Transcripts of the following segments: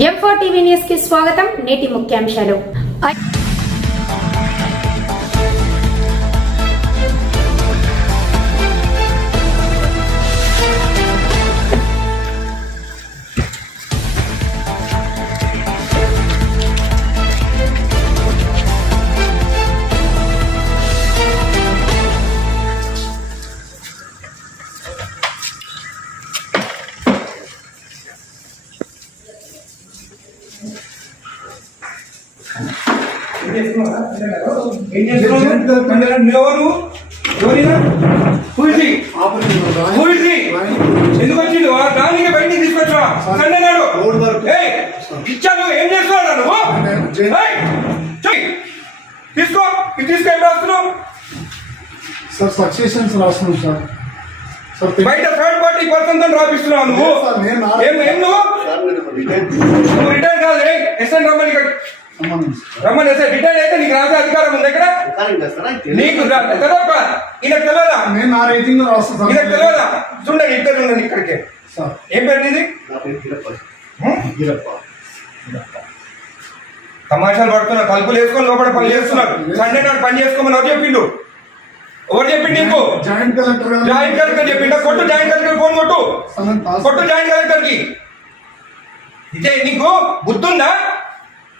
ఎంఫో TV న్యూస్కి స్వాగతం. నేటి ముఖ్యాంశాలు. ఏం చేస్తున్నావు? నువ్వెవరు? ఎందుకు వచ్చిండు దానికి బయటికి తీసుకొచ్చా ఇచ్చాను ఏం చేస్తున్నావు నువ్వు తీసుకో ఇది తీసుకో ఏం రాస్తున్నావు సార్ సక్సెషన్స్ రాస్తున్నాం సార్ సార్ బయట థర్డ్ పార్టీ పర్సన్తో రాపిస్తున్నావు నువ్వు ఏం ఏం నువ్వు రిటైర్ కాదు ఎస్ఎన్ రమ్మని రమ్మని ఎస్ఐ రిటైర్ అయితే నీకు రాసే అధికారం ఉంది ఇక్కడ నీకు తెలియక ఈయనకు తెలియదా నేను నా రేటింగ్ రాస్తాను ఈయనకు సార్. తెలియదా చూడండి ఇద్దరు ఉండండి ఇక్కడికి. సార్. ఏం పేరు నీది? తమాషాలు పడుతున్నారు తలుపులు వేసుకొని లోపల పని చేస్తున్నారు. సండే నాడు పని చేసుకోమని ఎవరు చెప్పిండు? ఎవరు చెప్పిండు నీకు? జాయింట్ కలెక్టర్ జాయింట్ కలెక్టర్ చెప్పిండా? కొట్టు జాయింట్ కలెక్టర్ ఫోన్ కొట్టు. కొట్టు జాయింట్ కలెక్టర్కి ఇదే నీకు బుద్ధుందా?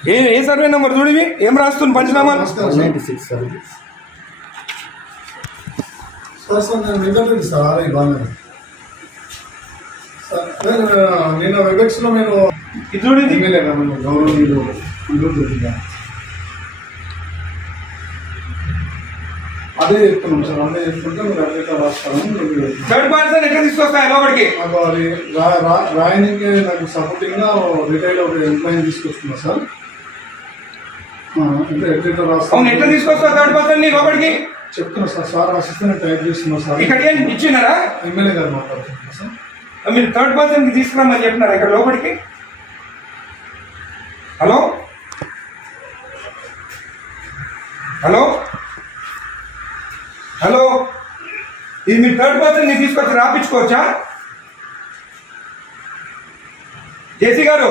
ఏ ఏ సర్వే నెంబర్ చూడివి ఏం రాస్తుంది పంచనామాలు? నమస్కారం సార్. సార్ సార్ నేను వెంకటరెడ్డి సార్ ఆర్ఐ బాగా సార్ నేను నిన్న వెబెక్స్లో నేను. అదే చెప్తున్నాం సార్ చెప్తుంటే మీరు అట్లా రాస్తాను మీరు థర్డ్ పర్సన్ ఎట్లా తీసుకొస్తా లోపలికి? నాకు రాయనికి నాకు సపోర్టింగ్గా రిటైల్ ఒక ఎంప్లాయీ తీసుకొస్తున్నా సార్. అవును ఎట్లా తీసుకొస్తావు థర్డ్ పర్సన్ని లోపలికి? చెప్తున్నా సార్ సార్ రాసిస్తే నేను టైప్ చేస్తున్నా సార్. ఇక్కడ ఏం ఇచ్చినారా? ఎమ్మెల్యే గారు మాట్లాడుతున్నా సార్. మీరు థర్డ్ పర్సన్కి తీసుకురమ్మని చెప్పినారా ఇక్కడ లోపలికి? హలో? హలో? హలో? ఇది మీరు థర్డ్ పర్సన్ని తీసుకొచ్చి రాపించుకోవచ్చా? జేసీ గారు?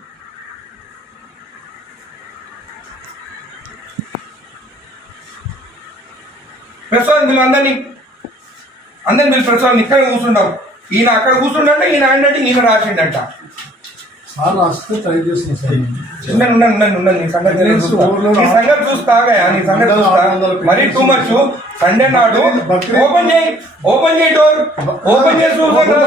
Prasad వీళ్ళు అందరినీ అందరిని వీళ్ళు ప్రసాద్ ఇక్కడ కూర్చుంటాం ఈయన అక్కడ కూర్చుండంటే ఈయన అంటే ఈయన రాసిండంట. సార్ రాస్తే ట్రై చేస్తున్నా సార్. ఉండండి ఉండండి ఉండండి ఉండండి నీ సంగతి. నీ సంగతి చూస్తాగా నీ సంగతి చూస్తా మరీ టూ మచ్ సండే నాడు ఓపెన్ చేయి. ఓపెన్ చేయి డోర్ ఓపెన్ చేసి చూసాను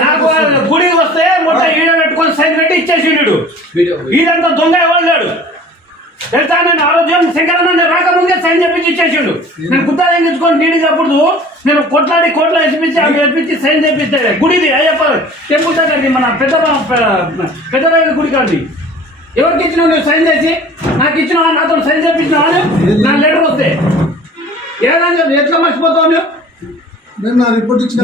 నాకు గుడికి వస్తే మొట్ట ఈడ పెట్టుకొని సైన్ పెట్టి ఇచ్చేసిండు ఈడంతా దొంగ ఎవరు లేడు? తెలుసా నేను ఆరోగ్యం శంకరన్న రాకముందే సైన్ చెప్పించి ఇచ్చేసిండు. నేను గుత్తా తెంగించుకొని నీడి అప్పుడు నేను కొట్లాడి కోట్ల వేసిపించి అవి వేపించి సైన్ చేపిస్తే గుడిది అయ్యప్ప టెంపుల్ దగ్గరది మన పెద్ద పెద్ద గుడి కాదు ఎవరికి ఇచ్చినావు నువ్వు సైన్ చేసి? నాకు ఇచ్చినావా? నాతో సైన్ చేపించినావా నా లెటర్ వస్తే. ఏదైనా ఎట్లా మర్చిపోతావు నువ్వు? నేను నా రిపోర్ట్ ఇచ్చిన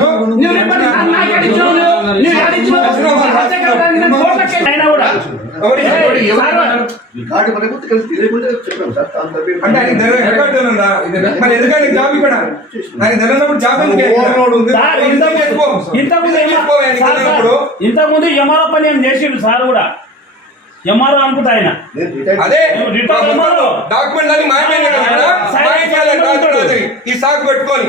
ఇంతకుముందు ఎంఆర్ఓ పని ఏం చేసిండు సార్ కూడా. ఎంఆర్ఓ అనుకుంటా ఆయన. అదే. డాక్యుమెంట్ మాయమైన. ఈ సాకు పెట్టుకొని.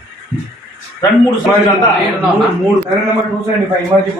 రెండు మూడు మూడు సరే నెంబర్ టూ సెవెంటీ ఫైవ్ ఇమాజీ